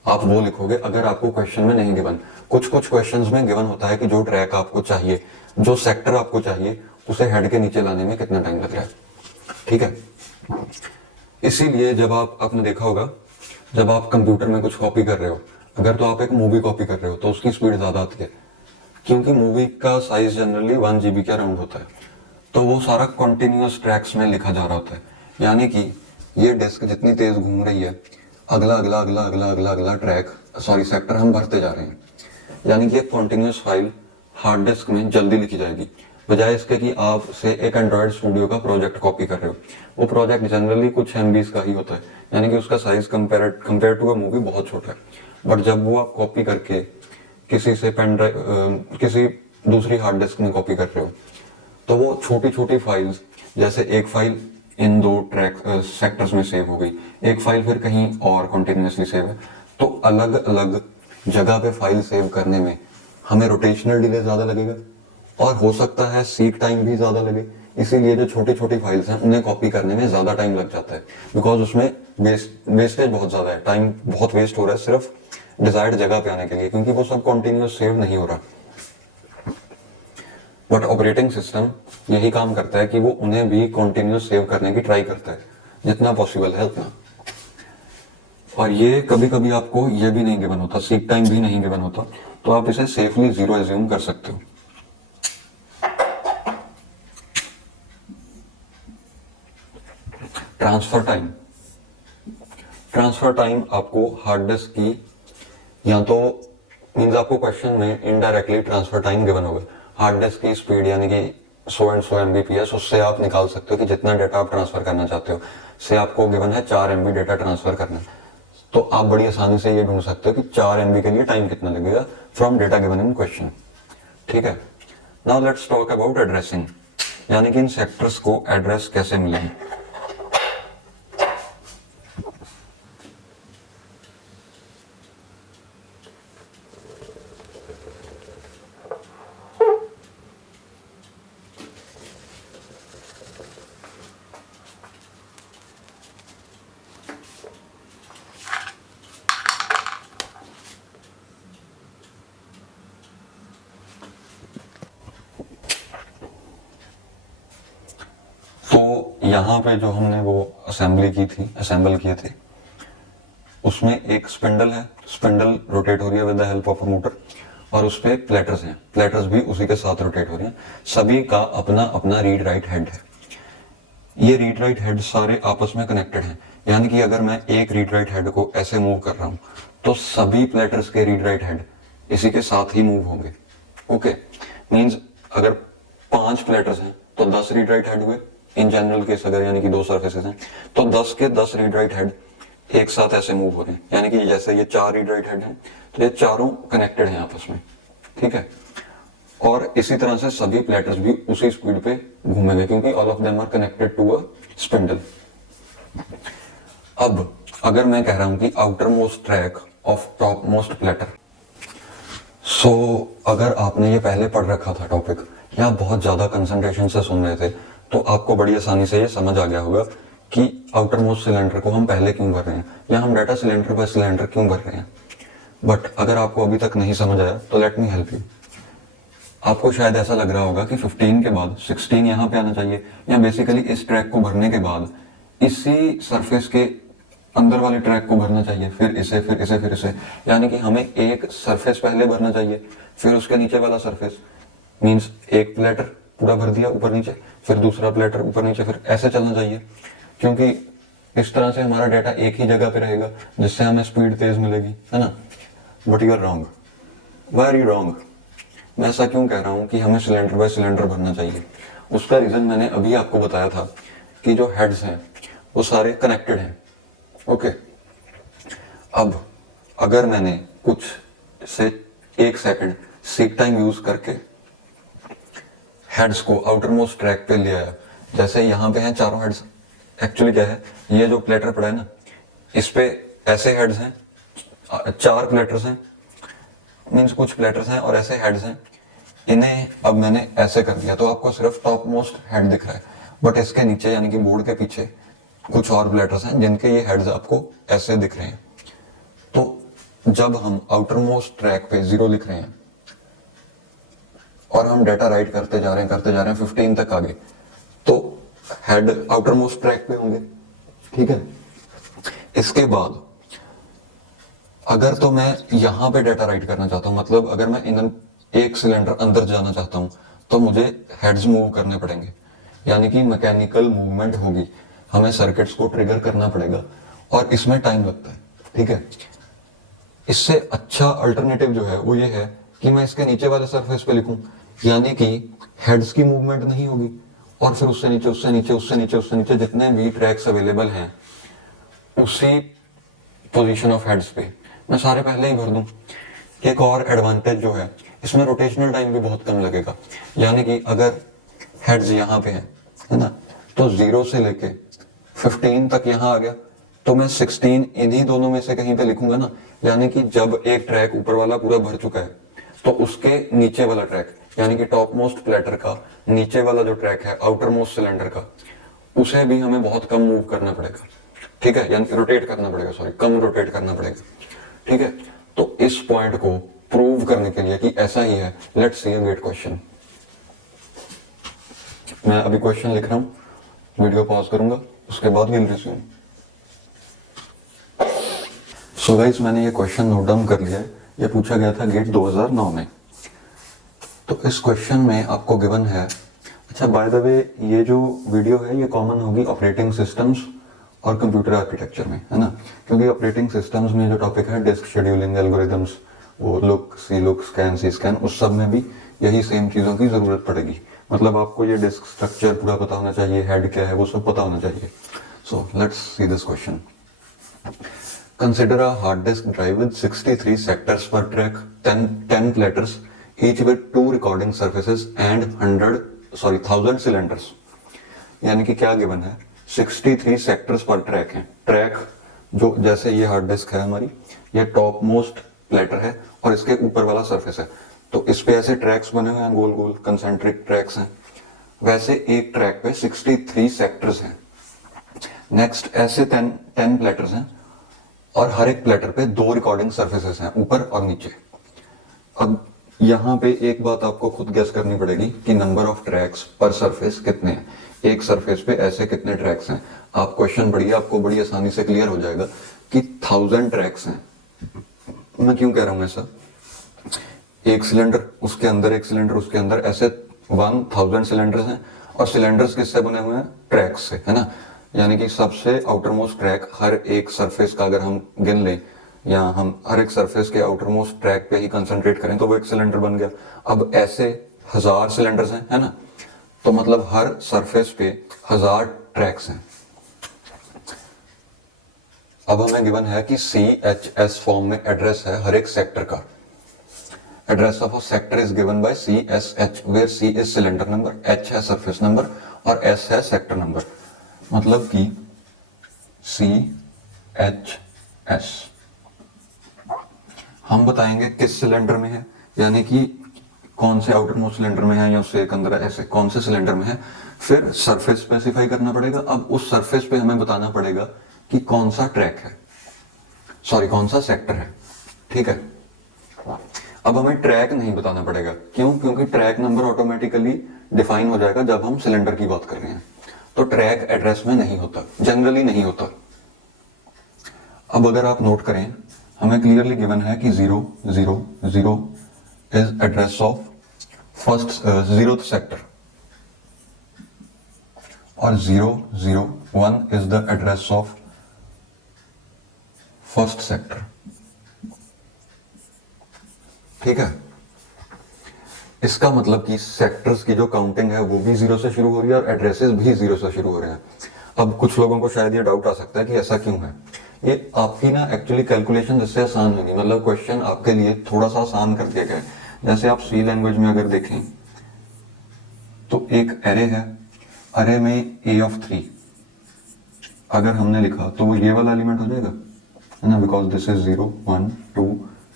आप वो लिखोगे, अगर आपको क्वेश्चन में नहीं गिवन। कुछ क्वेश्चंस में गिवन होता है कि जो ट्रैक आपको चाहिए, जो सेक्टर आपको चाहिए, उसे हेड के नीचे लाने में कितना टाइम लग रहा है, ठीक है। इसीलिए जब आपने देखा होगा, जब आप कंप्यूटर में कुछ कॉपी कर रहे हो, अगर तो आप एक मूवी कॉपी कर रहे हो तो उसकी स्पीड ज्यादा आती है, क्योंकि मूवी का साइज जनरली 1 GB के अराउंड होता है। तो वो सारा कॉन्टिन्यूअस ट्रैक्स में लिखा जा रहा होता है, यानी कि ये डिस्क जितनी तेज घूम रही है, अगला ट्रैक सेक्टर हम भरते जा रहे हैं, यानी कि एक कॉन्टिन्यूअस फाइल हार्ड डिस्क में जल्दी लिखी जाएगी। बजाय इसके कि आप से एक एंड्रॉयड स्टूडियो का प्रोजेक्ट कॉपी कर रहे हो। वो प्रोजेक्ट जनरली कुछ एमबीज का ही होता है, यानी कि उसका size compare to a movie बहुत छोटा है। बट जब वो आप कॉपी करके किसी से पेन ड्राइव किसी दूसरी हार्ड डिस्क में कॉपी कर रहे हो, तो वो छोटी छोटी फाइल्स, जैसे एक फाइल इन दो ट्रैक सेक्टर्स में सेव हो गई, एक फाइल फिर कहीं और कॉन्टिन्यूसली सेव है, तो अलग अलग जगह पे फाइल सेव करने में हमें रोटेशनल डिले ज्यादा लगेगा और हो सकता है सीक टाइम भी ज्यादा लगे। इसीलिए जो छोटी छोटी फाइल्स हैं उन्हें कॉपी करने में ज्यादा टाइम लग जाता है, बिकॉज उसमें वेस्टेज बहुत ज्यादा है, टाइम बहुत वेस्ट हो रहा है सिर्फ डिजायर्ड जगह पे आने के लिए, क्योंकि वो सब कॉन्टिन्यूस सेव नहीं हो रहा। बट ऑपरेटिंग सिस्टम यही काम करता है कि वो उन्हें भी कॉन्टिन्यूस सेव करने की ट्राई करता है, जितना पॉसिबल है उतना। और ये कभी कभी आपको ये भी नहीं गिवन होता, सीक टाइम भी नहीं गिवन होता, तो आप इसे सेफली 0 एज्यूम कर सकते हो। ट्रांसफर टाइम आपको हार्ड डिस्क की, या तो मींस आपको क्वेश्चन में इनडायरेक्टली ट्रांसफर टाइम गिवन होगा, हार्ड डिस्क की स्पीड यानी कि 100 एंड 100 एमबीपीएस, उससे आप निकाल सकते हो कि जितना डेटा आप ट्रांसफर करना चाहते हो। से आपको गिवन है 4 एमबी डेटा ट्रांसफर करना, तो आप बड़ी आसानी से ये ढूंढ सकते हो कि 4 एमबी के लिए टाइम कितना लगेगा from data given in question. ठीक है, now let's talk about addressing, यानी कि इन सेक्टर्स को एड्रेस कैसे मिलेंगे। तो यहाँ पे जो हमने वो असेंबल किए थे, उसमें एक स्पिंडल है, स्पिंडल रोटेट हो रही है with the help of a motor, और उस पे प्लेटर्स हैं, प्लेटर्स भी उसी के साथ रोटेट हो रही हैं। सभी का अपना अपना रीड राइट हेड है। ये रीड राइट हेड सारे आपस में कनेक्टेड हैं, यानी कि अगर मैं एक रीड राइट हेड को ऐसे मूव कर रहा हूं, तो सभी प्लेटर्स के रीड राइट हेड इसी के साथ ही मूव होंगे। ओके, मींस अगर 5 प्लेटर्स हैं तो 10 रीड राइट हेड हुए इन जनरल केस, अगर यानी कि 2 सर्फेसेस हैं तो 10 के 10 रीड राइट हेड एक साथ ऐसे मूव हो रहे हैं, यानी कि जैसे ये 4 रीड राइट हेड हैं तो ये चारों कनेक्टेड हैं आपस में। ठीक है, और इसी तरह से सभी प्लेटर्स भी उसी स्पीड पे घूमेंगे, क्योंकि all of them are connected to a spindle. अब अगर मैं कह रहा हूं कि outermost track of topmost platter, so अगर आपने ये पहले पढ़ रखा था टॉपिक या बहुत ज्यादा कंसंट्रेशन से सुन रहे थे, तो आपको बड़ी आसानी से ये समझ आ गया होगा कि आउटर मोस्ट सिलेंडर को हम पहले क्यों भर रहे हैं, या हम डाटा सिलेंडर बाय सिलेंडर क्यों भर रहे हैं। बट अगर आपको अभी तक नहीं समझ आया तो लेट मी हेल्प यू। आपको शायद ऐसा लग रहा होगा कि 15 के बाद 16 यहाँ पे आना चाहिए, या बेसिकली इस ट्रैक को भरने के बाद इसी सरफेस के अंदर वाले ट्रैक को भरना चाहिए, फिर इसे फिर इसे फिर इसे, यानी कि हमें एक सरफेस पहले भरना चाहिए, फिर उसके नीचे वाला सरफेस, मींस एक प्लेटर पूरा भर दिया ऊपर नीचे, फिर दूसरा प्लेटर ऊपर नीचे, फिर ऐसे चलना चाहिए, क्योंकि इस तरह से हमारा डाटा एक ही जगह पे रहेगा, जिससे हमें स्पीड तेज मिलेगी, है ना। But you are wrong. Why are you wrong? मैं ऐसा क्यों कह रहा हूं कि हमें सिलेंडर बाय सिलेंडर भरना चाहिए? उसका रीजन मैंने अभी आपको बताया था कि जो हेड्स हैं वो सारे कनेक्टेड हैं। ओके, अब अगर मैंने कुछ से 1 सेकंड सीक टाइम यूज करके हेड्स को आउटर मोस्ट ट्रैक पे ले आया, जैसे यहाँ पे हैं चारों हेड्स, एक्चुअली क्या है, ये जो प्लेटर पड़ा है ना, इस पे ऐसे हेड्स हैं, 4 प्लेटर्स हैं, मींस कुछ प्लेटर्स हैं और ऐसे हेड्स हैं, इन्हें अब मैंने ऐसे कर दिया, तो आपको सिर्फ टॉप मोस्ट हेड दिख रहा है, बट इसके नीचे यानी कि बोर्ड के पीछे कुछ और प्लेटर्स हैं जिनके ये हेड्स आपको ऐसे दिख रहे हैं। तो जब हम आउटर मोस्ट ट्रैक पे 0 लिख रहे हैं और हम डाटा राइट करते जा रहे हैं 15 तक आगे, तो हेड आउटर मोस्ट ट्रैक पे होंगे। ठीक है, इसके बाद अगर तो मैं यहां पे डाटा राइट करना चाहता हूं, मतलब अगर मैं इन एक सिलेंडर अंदर जाना चाहता हूं, तो मुझे हेड्स मूव करने पड़ेंगे, यानी कि मैकेनिकल मूवमेंट होगी, हमें सर्किट्स को ट्रिगर करना पड़ेगा और इसमें टाइम लगता है। ठीक है, इससे अच्छा अल्टरनेटिव जो है वो ये है कि मैं इसके नीचे वाले सरफेस पे लिखूं, यानी कि हेड्स की मूवमेंट नहीं होगी, और फिर उससे नीचे उससे नीचे उससे नीचे उससे नीचे जितने भी ट्रैक्स अवेलेबल हैं उसी पोजीशन ऑफ हेड्स पे मैं सारे पहले ही भर दूं। एक और एडवांटेज जो है, इसमें रोटेशनल टाइम भी बहुत कम लगेगा। यानी कि अगर हेड्स यहाँ पे है ना, तो 0 से लेके 15 तक यहाँ आ गया, तो मैं 16 इन्हीं दोनों में से कहीं पे लिखूंगा ना। यानी कि जब एक ट्रैक ऊपर वाला पूरा भर चुका है, तो उसके नीचे वाला ट्रैक, यानी कि टॉप मोस्ट प्लेटर का नीचे वाला जो ट्रैक है आउटर मोस्ट सिलेंडर का, उसे भी हमें बहुत कम मूव करना पड़ेगा। ठीक है, यानी रोटेट करना पड़ेगा, सॉरी, कम रोटेट करना पड़ेगा। ठीक है, तो इस पॉइंट को प्रूव करने के लिए कि ऐसा ही है, let's see a GATE question. मैं अभी क्वेश्चन लिख रहा हूं, वीडियो पॉज करूंगा, उसके बाद विल रिज्यूम। सो गाइस, मैंने ये क्वेश्चन नोट डाउन कर लिया है। ये पूछा गया था गेट 2009 में। तो इस क्वेश्चन में आपको गिवन है, अच्छा बाय द वे ये जो वीडियो है ये कॉमन होगी ऑपरेटिंग सिस्टम्स और कंप्यूटर आर्किटेक्चर में, है ना। क्योंकि ऑपरेटिंग सिस्टम्स में जो टॉपिक है डिस्क शेड्यूलिंग एल्गोरिथम्स, वो लुक स्कैन सी स्कैन, उस सब में भी यही सेम चीज़ों की ज़रूरत पड़ेगी। मतलब आपको ये डिस्क स्ट्रक्चर पूरा पता होना चाहिए, हेड क्या है वो सब पता होना चाहिए। So let's see this question. Consider a hard disk drive with 63 sectors per track, 10 platters, each with 2 recording surfaces and 1000 cylinders. यानी कि क्या गिवन है, 63 सेक्टर्स पर ट्रैक है। ट्रैक जो, जैसे ये हार्ड डिस्क है हमारी, ये टॉप मोस्ट प्लेटर है और इसके ऊपर वाला सरफेस है, तो इस पे ऐसे ट्रैक्स बने हुए हैं, गोल गोल कंसेंट्रिक ट्रैक्स हैं। वैसे एक ट्रैक पे 63 सेक्टर्स हैं। नेक्स्ट ऐसे 10 प्लेटर्स हैं और हर एक प्लेटर पे 2 रिकॉर्डिंग सरफेसेस हैं, ऊपर और नीचे। अब यहाँ पे एक बात आपको खुद गेस करनी पड़ेगी कि नंबर ऑफ ट्रैक्स पर सरफेस कितने हैं। एक सरफेस पे ऐसे कितने ट्रैक्स हैं। आप क्वेश्चन पढ़िए, आपको बड़ी आसानी से क्लियर हो जाएगा कि 1000 ट्रैक्स हैं। मैं क्यों कह रहा हूं ऐसा, एक सिलेंडर, उसके अंदर एक सिलेंडर, उसके अंदर, ऐसे 1000 सिलेंडर्स हैं। और सिलेंडर्स किससे बने हुए हैं, ट्रैक्स से, है ना। यानी कि सबसे आउटर मोस्ट ट्रैक हर एक सरफेस का अगर हम गिन लें, या हम हर एक सरफेस के आउटर मोस्ट ट्रैक पे ही कंसंट्रेट करें, तो वो एक सिलेंडर बन गया। अब ऐसे 1000 सिलेंडर्स हैं, है ना, तो मतलब हर सरफेस पे 1000 ट्रैक्स हैं। अब हमें गिवन है कि CHS फॉर्म में एड्रेस है हर एक सेक्टर का। Address of a sector is given by CSH, where C is cylinder number, H है सरफेस नंबर और S है सेक्टर नंबर। मतलब कि CHS हम बताएंगे किस सिलेंडर में है, यानी कि कौन से आउटर मोस्ट सिलेंडर में है या उससे एक अंदर ऐसे कौन से सिलेंडर में है। फिर सरफेस स्पेसिफाई करना पड़ेगा। अब उस सरफेस पे हमें बताना पड़ेगा कि कौन सा ट्रैक है, सॉरी कौन सा सेक्टर है। ठीक है, अब हमें ट्रैक नहीं बताना पड़ेगा। क्यों? क्योंकि ट्रैक नंबर ऑटोमेटिकली डिफाइन हो जाएगा जब हम सिलेंडर की बात कर रहे हैं। तो ट्रैक एड्रेस में नहीं होता, जनरली नहीं होता। अब अगर आप नोट करें, हमें क्लियरली गिवन है कि 0 0 0 is address of first 0th sector और 0 0 1 is the address of first sector. ठीक है, इसका मतलब कि सेक्टर्स की जो काउंटिंग है वो भी 0 से शुरू हो रही है और एड्रेसेस भी 0 से शुरू हो रहे हैं। अब कुछ लोगों को शायद ये डाउट आ सकता है कि ऐसा क्यों है। ये आपकी ना एक्चुअली कैलकुलेशन जिससे आसान होगी, मतलब क्वेश्चन आपके लिए थोड़ा सा आसान कर दिया गया है। जैसे आप C लैंग्वेज में अगर देखें तो एक एरे है, एरे में A(3) अगर हमने लिखा तो वो ये वाला एलिमेंट हो जाएगा, है ना, because this is 0 1 2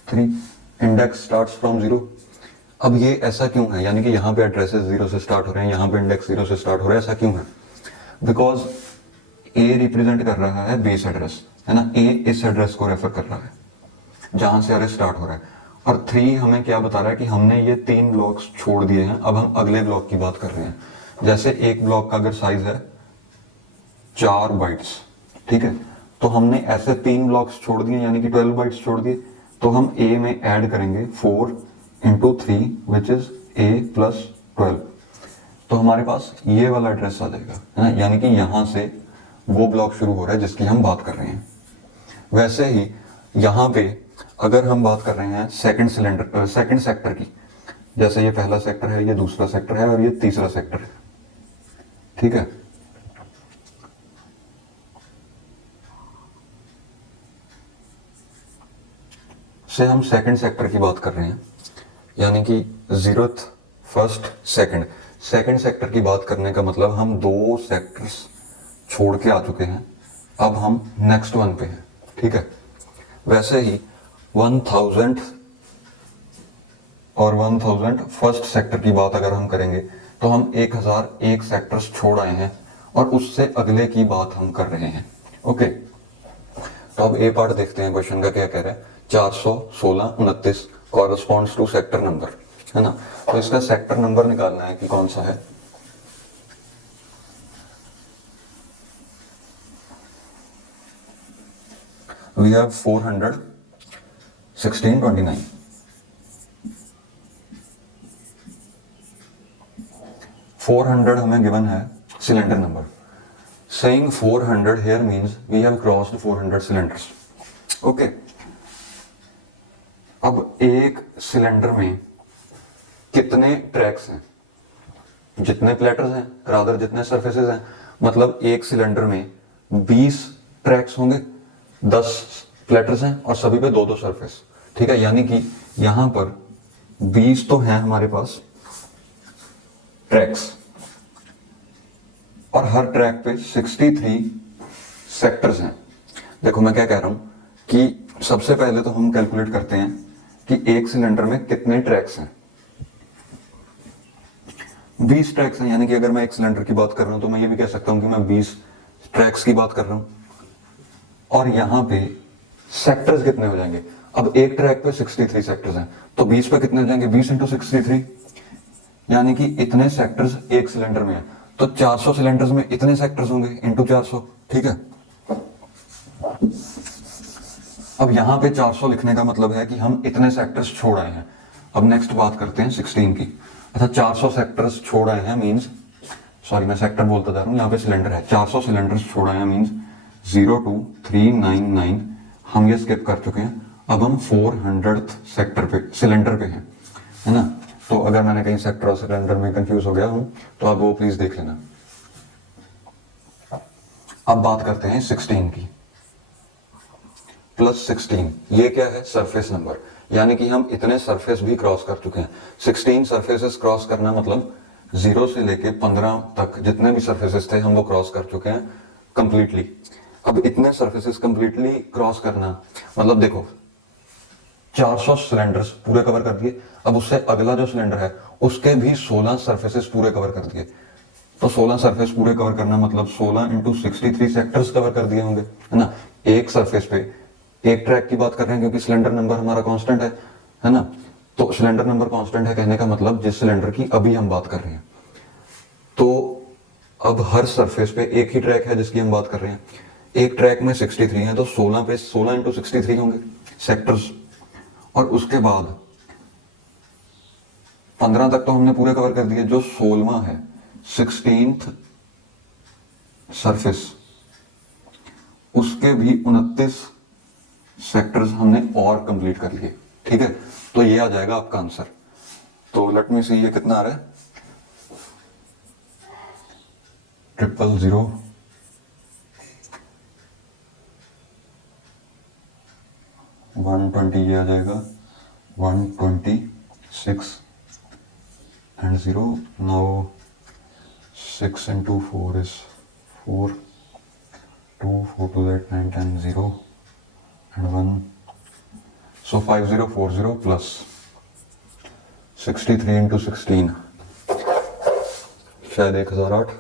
3, index starts from 0। अब ये ऐसा क्यों है, यानी कि यहाँ पे एड्रेसेस 0 से स्टार्ट हो रहे हैं, यहाँ पे इंडेक्स 0 से स्टार्ट हो रहा है, ऐसा क्यों है? बिकॉज A रिप्रेजेंट कर रहा है बेस एड्रेस, है ना। A इस एड्रेस को रेफर कर रहा है जहां से अरे स्टार्ट हो रहा है। और 3 हमें क्या बता रहा है कि हमने ये 3 ब्लॉक्स छोड़ दिए हैं, अब हम अगले ब्लॉक की बात कर रहे हैं। जैसे एक ब्लॉक का अगर साइज है 4 बाइट्स, ठीक है, तो हमने ऐसे 3 ब्लॉक्स छोड़ दिए, यानी कि 12 बाइट्स छोड़ दिए। तो हम A में ऐड करेंगे 4 × 3 विच इज A + 12, तो हमारे पास ये वाला एड्रेस आ जाएगा, है ना। यानी कि यहां से वो ब्लॉक शुरू हो रहा है जिसकी हम बात कर रहे हैं। वैसे ही यहाँ पे अगर हम बात कर रहे हैं सेकंड सेक्टर की, जैसे ये पहला सेक्टर है, ये दूसरा सेक्टर है और ये तीसरा सेक्टर है, ठीक है। से हम सेकंड सेक्टर की बात कर रहे हैं, यानी कि 0th, 1st, 2nd। Second sector की बात करने का मतलब हम 2 सेक्टर्स छोड़ के आ चुके हैं, अब हम नेक्स्ट वन पे हैं, ठीक है। वैसे ही 1000 और 1001st सेक्टर की बात अगर हम करेंगे तो हम 1001 सेक्टर्स छोड़ आए हैं और उससे अगले की बात हम कर रहे हैं, ओके। तो अब ए पार्ट देखते हैं क्वेश्चन का क्या कह रहा है। 416 29 कॉरेस्पॉन्ड्स टू सेक्टर नंबर, है ना। तो इसका सेक्टर नंबर निकालना है कि कौन सा है। We have 416 29। 400 हमें गिवन है cylinder number. Saying 400 here means we have crossed 400 cylinders. Okay. अब एक सिलेंडर में कितने ट्रैक्स हैं, जितने प्लेटर्स हैं, रादर जितने सरफेसेस हैं, मतलब एक सिलेंडर में 20 ट्रैक्स होंगे, 10 प्लेटर्स हैं और सभी पे 2-2 सरफेस, ठीक है। यानी कि यहां पर 20 तो हैं हमारे पास ट्रैक्स और हर ट्रैक पे 63 सेक्टर्स हैं। देखो मैं क्या कह रहा हूं कि सबसे पहले तो हम कैलकुलेट करते हैं कि एक सिलेंडर में कितने ट्रैक्स हैं। 20 ट्रैक्स हैं, यानी कि अगर मैं एक सिलेंडर की बात कर रहा हूं तो मैं ये भी कह सकता हूं कि मैं 20 ट्रैक्स की बात कर रहा हूं। और यहां पे सेक्टर्स कितने हो जाएंगे, अब एक ट्रैक पे 63 सेक्टर्स हैं तो 20 पे कितने हो जाएंगे, 20 इंटू 63, यानी कि इतने सेक्टर्स एक सिलेंडर में है। तो 400 सिलेंडर्स में इतने सेक्टर्स होंगे इंटू 400, ठीक है। अब यहां पे 400 लिखने का मतलब है कि हम इतने सेक्टर्स छोड़ आए हैं। अब नेक्स्ट बात करते हैं 16 की। अच्छा 400 सेक्टर्स छोड़ आए हैं मींस, सॉरी मैं सेक्टर बोलता जा रहा हूं, यहां पे सिलेंडर है। 400 सिलेंडर्स छोड़ आए हैं मींस 02399 हम ये स्किप कर चुके हैं। अब हम 400th सेक्टर पे, सिलेंडर पे हैं, है ना। तो अगर मैंने कहीं सेक्टर और सिलेंडर में कंफ्यूज हो गया हूं तो आप वो प्लीज देख लेना। अब बात करते हैं 16 की। प्लस 16 ये क्या है, सरफेस नंबर, यानी कि हम इतने सरफेस भी क्रॉस कर चुके हैं। 16 सरफेसेस क्रॉस करना मतलब 0 से लेके 15 तक जितने भी सरफेसेस थे हम वो क्रॉस कर चुके हैं कंप्लीटली। अब इतने सरफेसेस कंप्लीटली क्रॉस करना मतलब देखो 400 सिलेंडर्स पूरे कवर कर दिए, अब उससे अगला जो सिलेंडर है उसके भी 16 सरफेसेस पूरे कवर कर दिए। तो 16 सरफेस पूरे कवर करना मतलब 16 इंटू 63 सेक्टर्स कवर कर दिए होंगे, है ना। एक सरफेस पे एक ट्रैक की बात कर रहे हैं क्योंकि सिलेंडर नंबर हमारा कांस्टेंट है ना। तो सिलेंडर नंबर कांस्टेंट है कहने का मतलब जिस सिलेंडर की अभी हम बात कर रहे हैं, तो अब हर सरफेस पे एक ही ट्रैक है जिसकी हम बात कर रहे हैं। एक ट्रैक में 63 है तो 16 पे 16 इंटू 63 होंगे सेक्टर्स, और उसके बाद 15 तक तो हमने पूरे कवर कर दिए। जो 16वां है 16th सरफेस, उसके भी 29 सेक्टर्स हमने और कंप्लीट कर लिए, ठीक है। तो ये आ जाएगा आपका आंसर। तो लेट मी सी ये कितना आ रहा है, 000 120 ये आ जाएगा 126 and 0. Now 6 into 4 is 4, 2, 4 to that 9, 10, 0 and 1. So 5040 plus 63 into 16 शायद 1008,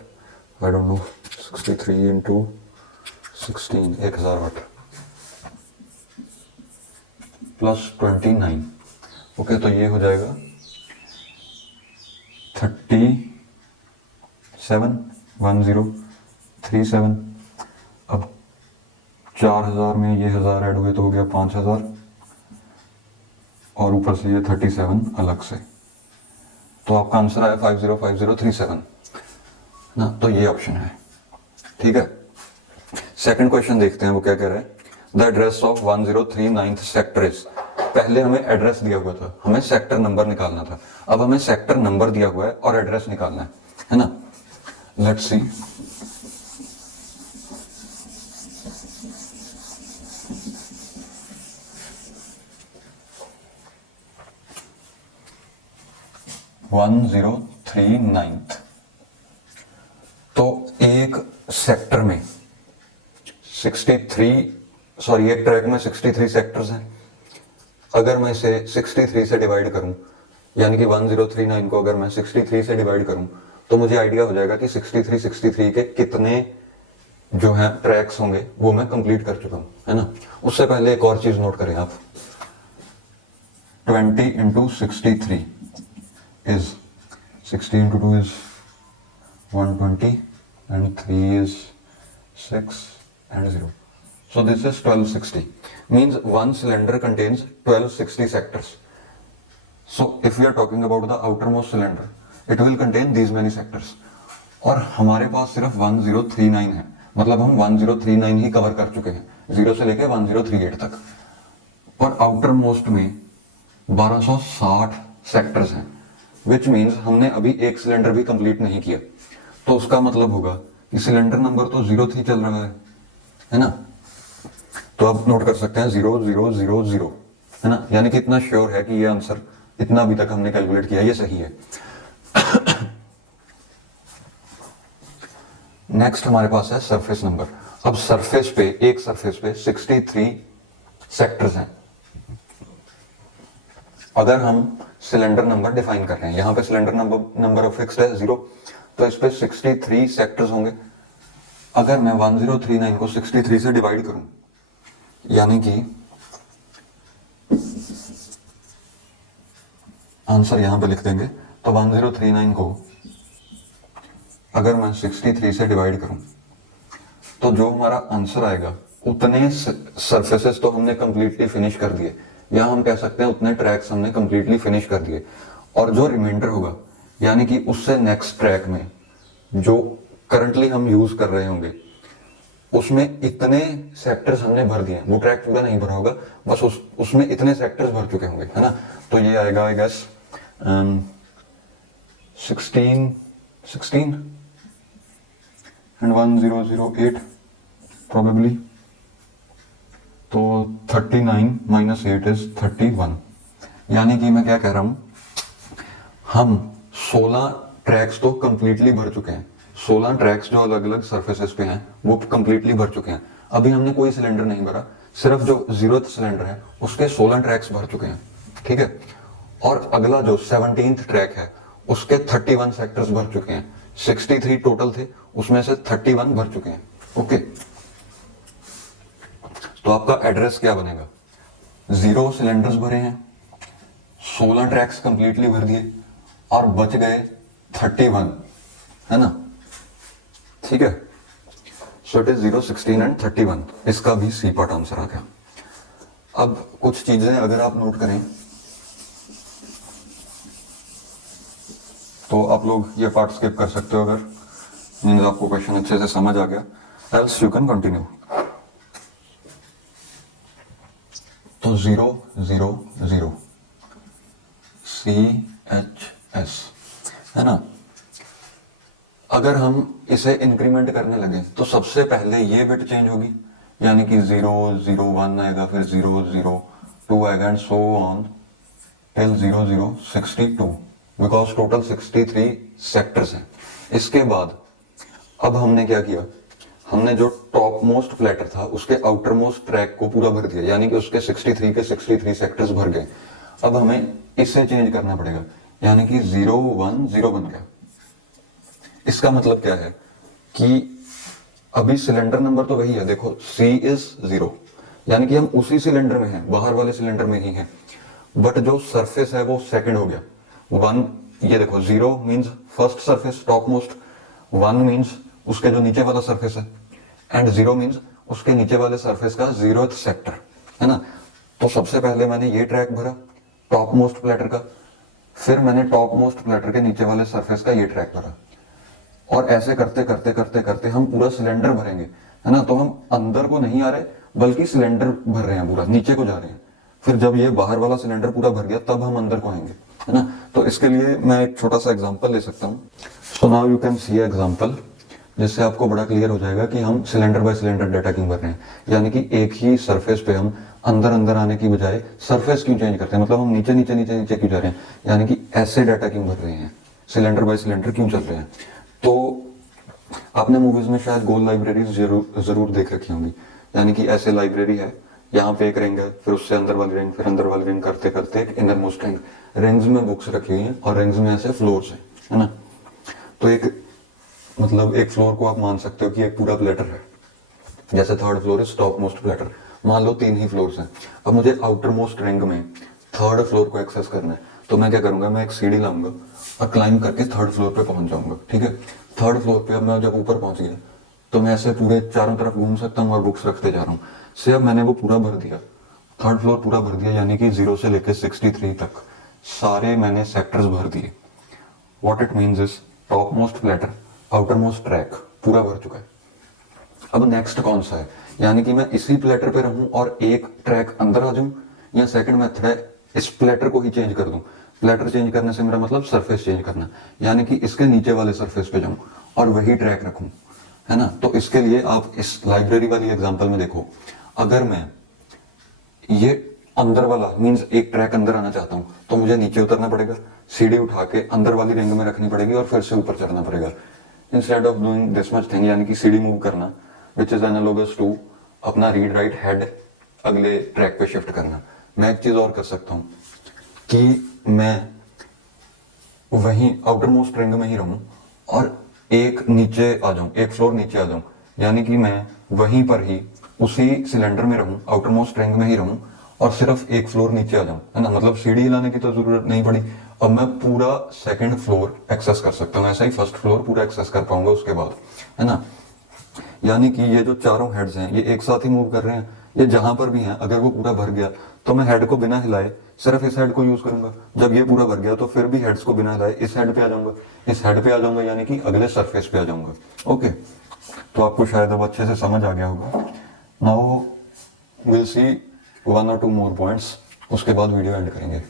I don't know, 63 into 16 1008 plus 29, okay. तो ये हो जाएगा 371037। अब 4000 में ये 1000 ऐड हुए तो हो गया 5000 और ऊपर से ये 37 अलग से। तो आपका आंसर आया 505037 ना। तो ये ऑप्शन है, ठीक है। सेकंड क्वेश्चन देखते हैं वो क्या कह रहा है। The address of 1039th sector is, पहले हमें एड्रेस दिया हुआ था, हमें सेक्टर नंबर निकालना था। अब हमें सेक्टर नंबर दिया हुआ है और एड्रेस निकालना है ना। Let's see, one 1039। तो एक सेक्टर में 63, सॉरी एक ट्रैक में 63 सेक्टर्स हैं। अगर मैं इसे 63 से डिवाइड करूं, यानी कि 1039 को अगर मैं 63 से डिवाइड करूं, तो मुझे आइडिया हो जाएगा कि 63 के कितने जो हैं ट्रैक्स होंगे वो मैं कंप्लीट कर चुका हूं, है ना। उससे पहले एक और चीज नोट करें आप, 20 into 63 is 60 into 2 is 120 and 3 is 6 and 0. So this is 1260. Means one cylinder contains 1260 sectors. So if we are talking about the outermost cylinder, it will contain these many sectors. और हमारे पास सिर्फ 1039 है, मतलब हम 1039 ही कवर कर चुके हैं, 0 से लेके 1038 तक। और आउटर मोस्ट में 1260 सेक्टर्स हैं, विच मीन्स हमने अभी एक सिलेंडर भी कंप्लीट नहीं किया। तो उसका मतलब होगा कि सिलेंडर नंबर तो 03 चल रहा है ना। तो अब नोट कर सकते हैं 0000, है ना, यानी कि इतना श्योर है कि ये आंसर इतना अभी तक हमने कैलकुलेट किया ये सही है। नेक्स्ट हमारे पास है सरफेस नंबर। अब सरफेस पे, एक सरफेस पे 63 सेक्टर्स हैं। अगर हम सिलेंडर नंबर डिफाइन कर रहे हैं, यहां पे सिलेंडर नंबर फिक्स्ड है 0, तो इस पे 63 सेक्टर्स होंगे। अगर मैं 1039 को 63 से डिवाइड करूं, यानी कि आंसर यहां पे लिख देंगे, तो 1039 को अगर मैं 63 से डिवाइड करूं, तो जो हमारा आंसर आएगा उतने सरफेसेस तो हमने कंप्लीटली फिनिश कर दिए, या हम कह सकते हैं उतने ट्रैक्स हमने कंप्लीटली फिनिश कर दिए। और जो रिमाइंडर होगा, यानी कि उससे नेक्स्ट ट्रैक में जो करंटली हम यूज कर रहे होंगे, उसमें इतने सेक्टर्स हमने भर दिए। वो ट्रैक पूरा नहीं भरा होगा, बस उसमें इतने सेक्टर्स भर चुके होंगे, है ना। तो ये आएगा आई गेस 16 एंड 1008 प्रोबेबली। तो 39 माइनस 8 इज 31। यानी कि मैं क्या कह रहा हूं, हम 16 ट्रैक्स तो कंप्लीटली भर चुके हैं। 16 ट्रैक्स जो अलग अलग सरफेसेस पे हैं वो कंप्लीटली भर चुके हैं। अभी हमने कोई सिलेंडर नहीं भरा, सिर्फ जो 0th सिलेंडर है उसके 16 ट्रैक्स भर चुके हैं, ठीक है। और अगला जो 17th ट्रैक है उसके 31 सेक्टर्स भर चुके हैं। 63 टोटल थे, उसमें से 31 भर चुके हैं, ओके। तो आपका एड्रेस क्या बनेगा, 0 सिलेंडर्स भरे हैं, 16 ट्रैक्स कंप्लीटली भर दिए और बच गए 31, है ना, ठीक है। So it is 0, 16 and 31। इसका भी सी पार्ट आंसर आ गया। अब कुछ चीजें अगर आप नोट करें तो आप लोग ये पार्ट स्किप कर सकते हो, अगर मीन्स आपको क्वेश्चन अच्छे से समझ आ गया, एल्स यू कैन कंटिन्यू। तो 0 0 0 CHS, है ना। अगर हम इसे इंक्रीमेंट करने लगे तो सबसे पहले ये बिट चेंज होगी, यानी कि 0 0 1 आएगा, फिर 0 0 2 आएगा and so on till 0 0 62, because total 63 sectors हैं। इसके बाद अब हमने क्या किया, हमने जो टॉप मोस्ट प्लेटर था उसके आउटर मोस्ट ट्रैक को पूरा भर दिया, यानी कि उसके 63 के 63 सेक्टर्स भर गए। अब हमें इसे चेंज करना पड़ेगा, यानी कि 0 1 0 बन गया। इसका मतलब क्या है कि अभी सिलेंडर नंबर तो वही है, देखो C is 0, यानी कि हम उसी सिलेंडर में हैं, बाहर वाले सिलेंडर में ही हैं, बट जो सरफेस है वो सेकंड हो गया। 1, ये देखो 0 means first surface top most, 1 means उसके जो नीचे वाला सरफेस है, एंड 0 मींस उसके नीचे वाले सरफेस का 0th सेक्टर, है ना। तो सबसे पहले मैंने ये ट्रैक भरा टॉप मोस्ट प्लेटर का, फिर मैंने टॉप मोस्ट प्लेटर के नीचे वाले सरफेस का ये ट्रैक भरा, और ऐसे करते करते करते करते हम पूरा सिलेंडर भरेंगे, है ना। तो हम अंदर को नहीं आ रहे बल्कि सिलेंडर भर रहे हैं, पूरा नीचे को जा रहे हैं। फिर जब ये बाहर वाला सिलेंडर पूरा भर गया तब हम अंदर को आएंगे, है ना। तो इसके लिए मैं एक छोटा सा एग्जांपल ले सकता हूँ। So now you can see example, जिससे आपको बड़ा क्लियर हो जाएगा कि हम सिलेंडर बाय सिलेंडर डाटा क्यों भर रहे हैं, यानी कि एक ही सरफेस पे हम अंदर अंदर आने की बजाय सरफेस क्यों चेंज करते हैं, मतलब हम नीचे नीचे नीचे नीचे क्यों जा रहे हैं, यानी कि ऐसे डाटा क्यों भर रहे हैं, सिलेंडर बाय सिलेंडर क्यों चल रहे हैं। तो आपने मूवीज में शायद गोल लाइब्रेरीज जरूर देख रखी होंगी, यानी कि ऐसे लाइब्रेरी है, यहाँ पे एक रिंग है, फिर उससे अंदर वाली रिंग, फिर अंदर वाली रिंग करते करते एक इनर मोस्ट रिंग, रिंग्स में बुक्स रखी हुई हैं और रिंग्स में ऐसे फ्लोर्स है ना। तो एक मतलब एक फ्लोर को आप मान सकते हो कि एक पूरा प्लेटर है, जैसे third floor is top most platter, मान लो 3 ही फ्लोर्स हैं। अब मुझे आउटर मोस्ट रिंग में थर्ड फ्लोर को एक्सेस करना है, तो मैं क्या करूंगा, मैं एक सीढ़ी लाऊंगा और क्लाइंब करके थर्ड फ्लोर पे पहुंच जाऊंगा, ठीक है। थर्ड फ्लोर पे अब मैं जब ऊपर पहुंच गया तो मैं ऐसे पूरे चारों तरफ घूम सकता हूँ और बुक्स रखते जा रहा हूँ। से अब मैंने वो पूरा भर दिया, थर्ड फ्लोर पूरा भर दिया, यानी कि 0 से लेकर 63 तक सारे मैंने सेक्टर्स भर दिए। What it means is top most platter, outer most track पूरा भर चुका है। अब नेक्स्ट कौन सा है, यानी कि मैं इसी प्लेटर पे रहूं और एक ट्रैक अंदर आ जाऊं, या सेकंड मेथड है इस प्लेटर को ही चेंज कर दूं। प्लेटर चेंज करने से मेरा मतलब सरफेस चेंज करना, यानी कि इसके नीचे वाले सरफेस पे जाऊं और वही ट्रैक रखूं, है ना। तो इसके लिए आप इस लाइब्रेरी वाली एग्जांपल में देखो, अगर मैं ये अंदर वाला मींस एक ट्रैक अंदर आना चाहता हूं तो मुझे नीचे उतरना पड़ेगा, सीढ़ी उठा के अंदर वाली रिंग में रखनी पड़ेगी और फिर से ऊपर चढ़ना पड़ेगा, instead of doing this much thing, यानी कि सीढ़ी मूव करना, विच इज एनालोगस टू अपना रीड राइट हेड अगले ट्रैक पे शिफ्ट करना। मैं एक चीज और कर सकता हूं कि मैं वहीं आउटर मोस्ट रिंग में ही रहूं और एक नीचे आ जाऊं, एक फ्लोर नीचे आ जाऊं, यानी कि मैं वहीं पर ही उसी सिलेंडर में रहूं, आउटर मोस्ट रिंग में ही रहूं और सिर्फ एक फ्लोर नीचे आ जाऊं, है ना। मतलब सीढ़ी हिलाने की तो जरूरत नहीं पड़ी, अब मैं पूरा सेकंड फ्लोर एक्सेस कर सकता हूं, ऐसा ही फर्स्ट फ्लोर पूरा एक्सेस कर पाऊंगा उसके बाद, है ना। यानी कि ये जो चारों हेड्स हैं ये एक साथ ही मूव कर रहे हैं, ये जहां पर भी हैं अगर वो पूरा भर गया तो मैं हेड को बिना हिलाए सिर्फ इस हेड को यूज करूंगा, जब ये पूरा भर गया तो फिर भी हेड्स को बिना हिलाए इस हेड पे आ जाऊंगा, इस हेड पे आ जाऊंगा, यानी कि अगले सरफेस पे आ जाऊंगा। ओके, तो आपको शायद अब अच्छे से समझ आ गया होगा। Now will see 1 or 2 more points, उसके बाद वीडियो एंड करेंगे।